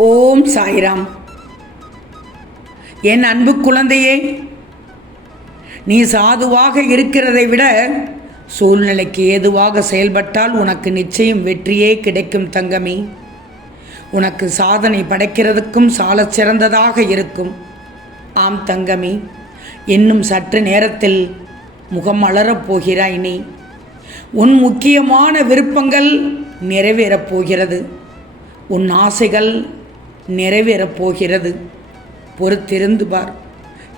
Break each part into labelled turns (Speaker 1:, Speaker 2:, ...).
Speaker 1: ஓம் சாய்ராம். என் அன்பு குழந்தையே நீ சாதுவாக இருக்கிறதை விட சூழ்நிலைக்கு ஏதுவாக செயல்பட்டால் உனக்கு நிச்சயம் வெற்றியே கிடைக்கும் தங்கமே. உனக்கு சாதனை படைக்கிறதுக்கும் சால சிறந்ததாக இருக்கும். ஆம் தங்கமே இன்னும் சற்று நேரத்தில் முகம் அலரப் போகிறாய் நீ. உன் முக்கியமான விருப்பங்கள் நிறைவேறப் போகிறது. உன் ஆசைகள் நிறைவேறப் போகிறது. பொறுத்திருந்து பார்.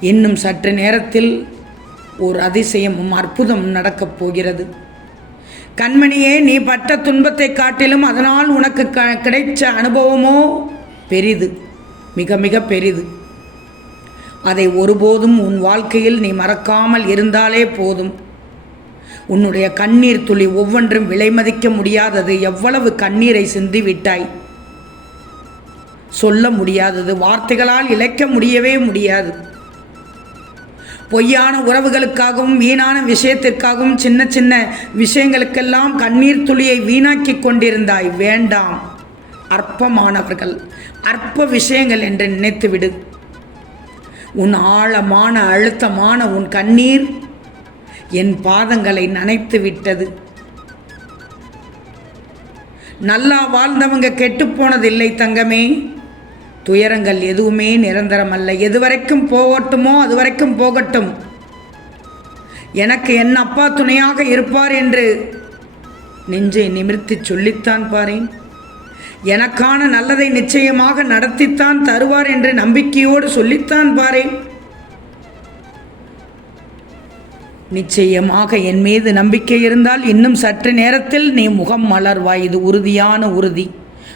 Speaker 1: இன்னும் சற்று நேரத்தில் ஒரு அதிசயமும் அற்புதம் நடக்கப் போகிறது. கண்மணியே நீ பட்ட துன்பத்தை காட்டிலும் அதனால் உனக்கு க கிடைச்ச அனுபவமோ பெரிது. மிக மிக பெரிது. அதை ஒருபோதும் உன் வாழ்க்கையில் நீ மறக்காமல் இருந்தாலே போதும். உன்னுடைய கண்ணீர் துளி ஒவ்வொன்றும் விலைமதிக்க முடியாதது. எவ்வளவு கண்ணீரை சிந்தி விட்டாய் சொல்ல முடியாதது வார்த்தைகளால் இழைக்க முடியவே முடியாது. பொய்யான உறவுகளுக்காகவும் வீணான விஷயத்திற்காகவும் சின்ன சின்ன விஷயங்களுக்கெல்லாம் கண்ணீர் துளியை வீணாக்கி கொண்டிருந்தாய். வேண்டாம். அற்பமானவர்கள். அற்ப விஷயங்கள் என்று நினைத்துவிடு. உன் ஆழமான அழுத்தமான உன் கண்ணீர் என் பாதங்களை நனைத்து விட்டது நல்லா வாழ்ந்தவங்க கெட்டுப்போனதில்லை தங்கமே. துயரங்கள் எதுவுமே நிரந்தரமல்ல. எது வரைக்கும் போகட்டுமோ அது வரைக்கும் போகட்டும். எனக்கு என் அப்பா துணையாக இருப்பார் என்று நெஞ்சை நிமிர்த்தி சொல்லித்தான் பாரேன். எனக்கான நல்லதை நிச்சயமாக நடத்தித்தான் தருவார் என்று நம்பிக்கையோடு சொல்லித்தான் பாரேன். நிச்சயமாக என் மீது நம்பிக்கை இருந்தால் இன்னும் சற்று நேரத்தில் நீ முகம் மலர்வாய். இது உறுதியான உறுதி.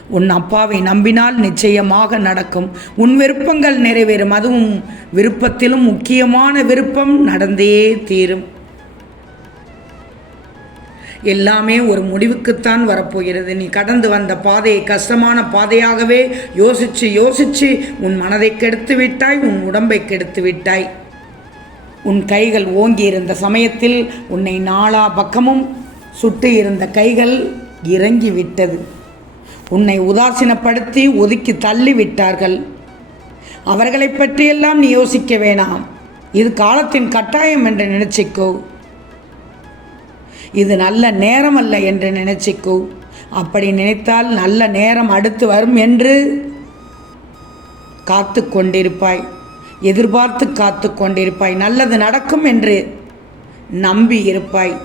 Speaker 1: உன் அப்பாவை நம்பினால் நிச்சயமாக நடக்கும். உன் விருப்பங்கள் நிறைவேறும். அதுவும் விருப்பத்திலும் முக்கியமான விருப்பம் நடந்தே தீரும். எல்லாமே ஒரு முடிவுக்குத்தான் வரப்போகிறது. நீ கடந்து வந்த பாதையை கஷ்டமான பாதையாகவே யோசிச்சு யோசிச்சு உன் மனதை கெடுத்து விட்டாய் உன் உடம்பை கெடுத்து விட்டாய். உன் கைகள் ஓங்கி இருந்த சமயத்தில் உன்னை நாலா பக்கமும் சுட்டு இருந்த கைகள் இறங்கி விட்டது. உன்னை உதாசீனப்படுத்தி ஒதுக்கி தள்ளிவிட்டார்கள். அவர்களை பற்றியெல்லாம் நீ யோசிக்க வேணாம். இது காலத்தின் கட்டாயம் என்று நினைச்சிக்கோ. இது நல்ல நேரம் அல்ல என்று நினைச்சிக்கோ. அப்படி நினைத்தால் நல்ல நேரம் அடுத்து வரும் என்று காத்து கொண்டிருப்பாய். எதிர்பார்த்து காத்து கொண்டிருப்பாய். நல்லது நடக்கும் என்று நம்பி இருப்பாய்.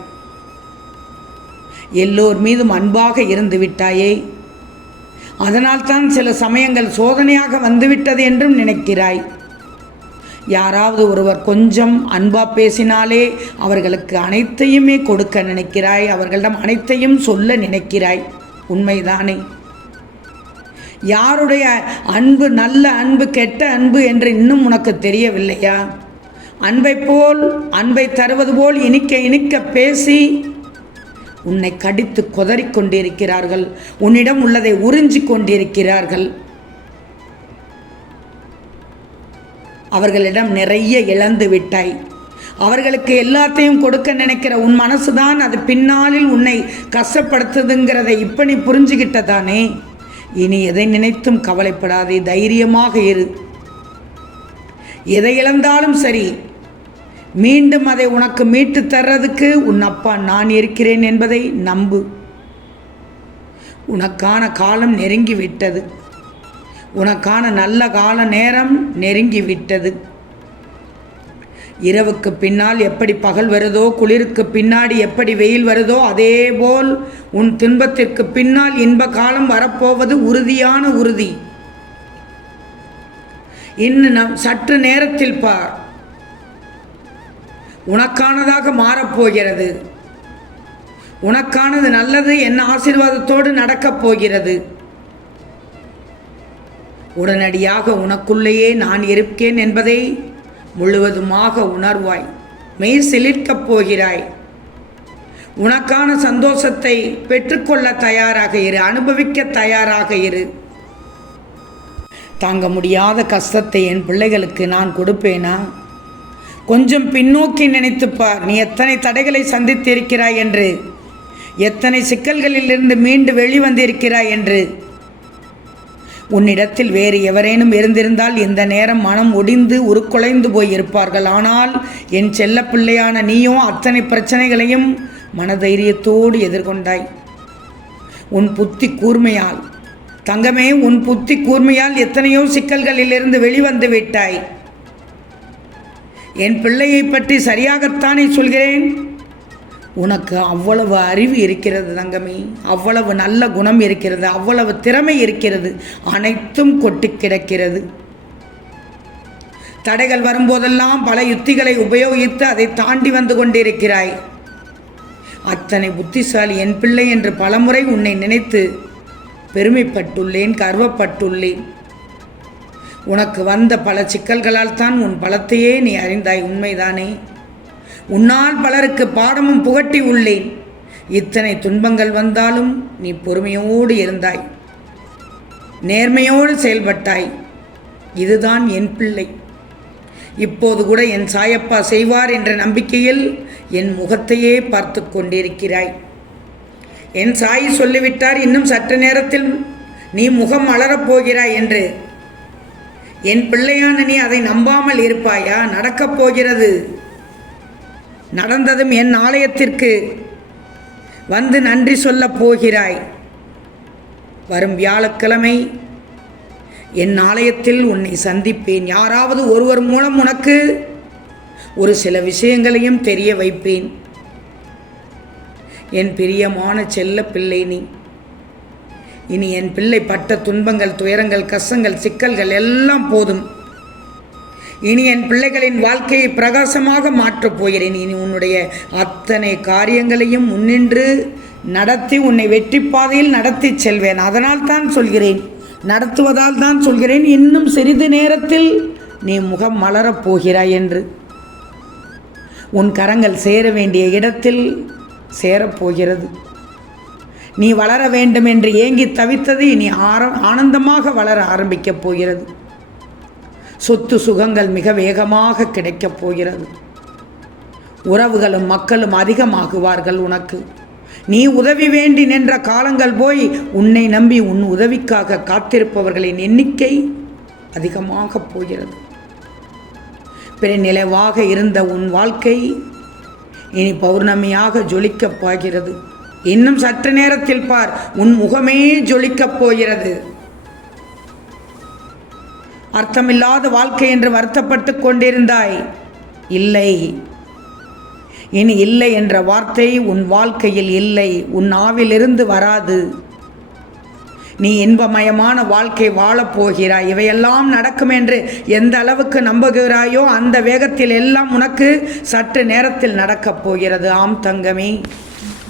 Speaker 1: எல்லோர் மீதும் அன்பாக இருந்து விட்டாயே. அதனால்தான் சில சமயங்கள் சோதனையாக வந்துவிட்டது என்றும் நினைக்கிறாய். யாராவது ஒருவர் கொஞ்சம் அன்பா பேசினாலே அவர்களுக்கு அனைத்தையுமே கொடுக்க நினைக்கிறாய். அவர்களிடம் அனைத்தையும் சொல்ல நினைக்கிறாய். உண்மைதானே? யாருடைய அன்பு நல்ல அன்பு கெட்ட அன்பு என்று இன்னும் உனக்கு தெரியவில்லையா? அன்பை போல் அன்பை தருவது போல் இனிக்க இனிக்க பேசி உன்னை கடித்து கொதறிக் கொண்டிருக்கிறார்கள். உன்னிடம் உள்ளதை உறிஞ்சி கொண்டிருக்கிறார்கள். அவர்களிடம் நிறைய இழந்து விட்டாய். அவர்களுக்கு எல்லாத்தையும் கொடுக்க நினைக்கிற உன் மனசுதான் அது பின்னாளில் உன்னை கஷ்டப்படுத்துதுங்கிறதை இப்போ நீ புரிஞ்சுக்கிட்டதானே இனி எதை நினைத்தும் கவலைப்படாதே தைரியமாக இரு. எதை இழந்தாலும் சரி மீண்டும் அதை உனக்கு மீட்டு தர்றதுக்கு உன் அப்பா நான் இருக்கிறேன் என்பதை நம்பு. உனக்கான காலம் நெருங்கி விட்டது உனக்கான நல்ல கால நேரம் நெருங்கி விட்டது இரவுக்கு பின்னால் எப்படி பகல் வருதோ குளிருக்கு பின்னாடி எப்படி வெயில் வருதோ அதேபோல் உன் துன்பத்திற்கு பின்னால் இன்ப காலம் வரப்போவது உறுதியான உறுதி. இன்னும் நம் சற்று நேரத்தில் பார். உனக்கானதாக மாறப்போகிறது. உனக்கானது நல்லது என் ஆசீர்வாதத்தோடு நடக்கப் போகிறது. உடனடியாக உனக்குள்ளேயே நான் இருப்பேன் என்பதை முழுவதுமாக உணர்வாய். மெய் சிலிர்க்கப் போகிறாய். உனக்கான சந்தோஷத்தை பெற்றுக்கொள்ள தயாராக இரு அனுபவிக்க தயாராக இரு. தாங்க முடியாத கஷ்டத்தை என் பிள்ளைகளுக்கு நான் கொடுப்பேனா? கொஞ்சம் பின்னோக்கி நினைத்துப்பார் நீ எத்தனை தடைகளை சந்தித்திருக்கிறாய் என்று. எத்தனை சிக்கல்களிலிருந்து மீண்டு வெளிவந்திருக்கிறாய் என்று. உன்னிடத்தில் வேறு எவரேனும் இருந்திருந்தால் இந்த நேரம் மனம் ஒடிந்து உருக்குலைந்து போய் இருப்பார்கள் ஆனால் என் செல்ல பிள்ளையான நீயும் அத்தனை பிரச்சனைகளையும் மனதைரியத்தோடு எதிர்கொண்டாய். உன் புத்தி கூர்மையால். தங்கமே உன் புத்தி கூர்மையால் எத்தனையோ சிக்கல்களிலிருந்து வெளிவந்து விட்டாய். என் பிள்ளையை பற்றி சரியாகத்தானே சொல்கிறேன்? உனக்கு அவ்வளவு அறிவு இருக்கிறது தங்கமி அவ்வளவு நல்ல குணம் இருக்கிறது அவ்வளவு திறமை இருக்கிறது அனைத்தும் கொட்டி கிடக்கிறது. தடைகள் வரும்போதெல்லாம் பல யுத்திகளை உபயோகித்து அதை தாண்டி வந்து கொண்டிருக்கிறாய். அத்தனை புத்திசாலி என் பிள்ளை என்று பலமுறை உன்னை நினைத்து பெருமைப்பட்டுள்ளேன் கர்வப்பட்டுள்ளேன். உனக்கு வந்த பல சிக்கல்களால் தான் உன் பலத்தையே நீ அறிந்தாய் உண்மைதானே? உன்னால் பலருக்கு பாடமும் புகட்டி உள்ளேன். இத்தனை துன்பங்கள் வந்தாலும் நீ பொறுமையோடு இருந்தாய். நேர்மையோடு செயல்பட்டாய். இதுதான் என் பிள்ளை. இப்போது கூட என் சாயப்பா செய்வார் என்ற நம்பிக்கையில் என் முகத்தையே பார்த்து கொண்டிருக்கிறாய். என் சாய் சொல்லிவிட்டார் இன்னும் சற்று நேரத்தில் நீ முகம் மலரப் போகிறாய் என்று என் பிள்ளையான நீ அதை நம்பாமல் இருப்பாயா? நடக்கப் போகிறது. நடந்ததும் என் ஆலயத்திற்கு வந்து நன்றி சொல்லப் போகிறாய். வரும் வியாழக்கிழமை என் ஆலயத்தில் உன்னை சந்திப்பேன். யாராவது ஒருவர் மூலம் உனக்கு ஒரு சில விஷயங்களையும் தெரிய வைப்பேன். என் பிரியமான செல்ல பிள்ளை நீ. இனி என் பிள்ளை பட்ட துன்பங்கள் துயரங்கள் கஷ்டங்கள் சிக்கல்கள் எல்லாம் போதும். இனி என் பிள்ளைகளின் வாழ்க்கையை பிரகாசமாக மாற்றப் போகிறேன். இனி உன்னுடைய அத்தனை காரியங்களையும் முன்னின்று நடத்தி உன்னை வெற்றி பாதையில் நடத்தி செல்வேன். அதனால் தான் சொல்கிறேன். நடத்துவதால் தான் சொல்கிறேன். இன்னும் சிறிது நேரத்தில் நீ முகம் மலரப் போகிறாய் என்று. உன் கரங்கள் சேர வேண்டிய இடத்தில் சேரப்போகிறது நீ வளர வேண்டும் என்று ஏங்கி தவித்தது இனி ஆர ஆனந்தமாக வளர ஆரம்பிக்கப் போகிறது. சொத்து சுகங்கள் மிக வேகமாக கிடைக்கப் போகிறது. உறவுகளும் மக்களும் அதிகமாகுவார்கள் உனக்கு. நீ உதவி வேண்டி நின்ற காலங்கள் போய் உன்னை நம்பி உன் உதவிக்காக காத்திருப்பவர்களின் எண்ணிக்கை அதிகமாக போகிறது. பிறநிலைவாக இருந்த உன் வாழ்க்கை இனி பௌர்ணமியாக ஜொலிக்கப் போகிறது இன்னும் சற்று நேரத்தில் பார். உன் முகமே ஜொலிக்கப் போகிறது. அர்த்தமில்லாத வாழ்க்கை என்று வருத்தப்பட்டு கொண்டிருந்தாய். இல்லை. இனி இல்லை என்ற வார்த்தை உன் வாழ்க்கையில் இல்லை. உன் ஆவிலிருந்து வராது. நீ இன்பமயமான வாழ்க்கை வாழப் போகிறாய். இவையெல்லாம் நடக்கும் என்று எந்த அளவுக்கு நம்புகிறாயோ அந்த வேகத்தில் எல்லாம் உனக்கு சற்று நேரத்தில் நடக்கப் போகிறது. ஆம் தங்கமே.